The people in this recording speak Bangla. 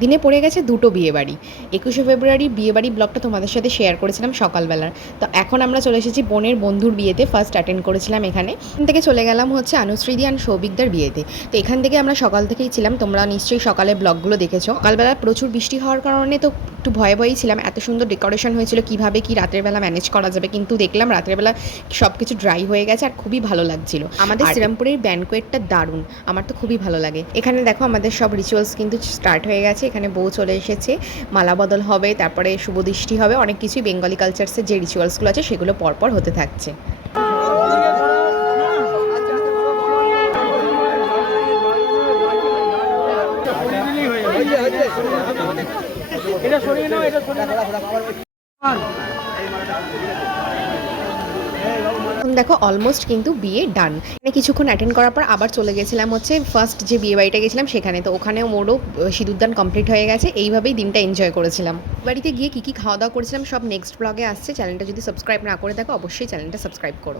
দিনে পড়ে গেছে দুটো বিয়েবাড়ি। ২১শে ফেব্রুয়ারি বিয়েবাড়ি ব্লগটা তোমাদের সাথে শেয়ার করেছিলাম সকালবেলার। তো এখন আমরা চলে এসেছি বোনের বন্ধুর বিয়েতে, ফার্স্ট অ্যাটেন্ড করেছিলাম এখানে। এখান থেকে চলে গেলাম হচ্ছে অনুশ্রীদি অ্যান্ড সৌভিকদার বিয়েতে। তো এখান থেকে আমরা সকাল থেকেই ছিলাম, তোমরা নিশ্চয়ই সকালে ব্লগগুলো দেখেছো। সকালবেলা প্রচুর বৃষ্টি হওয়ার কারণে তো একটু ভয়েই ছিলাম, এত সুন্দর ডেকোরেশন হয়েছিল কীভাবে কি রাতের বেলা ম্যানেজ করা যাবে, কিন্তু দেখলাম রাতের বেলা সব কিছু ড্রাই হয়ে গেছে আর খুবই ভালো লাগছিল। আমাদের শ্রীরামপুরের ব্যানকোয়েটটা দারুণ, আমার তো খুবই ভালো লাগে। এখানে দেখো আমাদের সব রিচুয়ালস কিন্তু স্টার্ট হয়ে গেছে। এখানে বউ চলে এসেছে, মালা বদল হবে, তারপরে শুভদৃষ্টি হবে, অনেক কিছুই বেঙ্গলি কালচার্সের যে রিচুয়ালসগুলো আছে সেগুলো পরপর হতে থাকছে। দেখো অলমোস্ট কিন্তু বিয়ে ডান। কিছুক্ষণ অ্যাটেন্ড করার পর আবার চলে গেছিলাম হচ্ছে ফার্স্ট যে বিয়ে বাড়িটা গেছিলাম সেখানে। তো ওখানেও মোরও সিঁদুরদান কমপ্লিট হয়ে গেছে। এইভাবেই দিনটা এনজয় করেছিলাম। বাড়িতে গিয়ে কী কী খাওয়া দাওয়া করেছিলাম সব নেক্সট ব্লগে আসছে। চ্যানেলটা যদি সাবস্ক্রাইব না করে থাকো অবশ্যই চ্যানেলটা সাবস্ক্রাইব করো।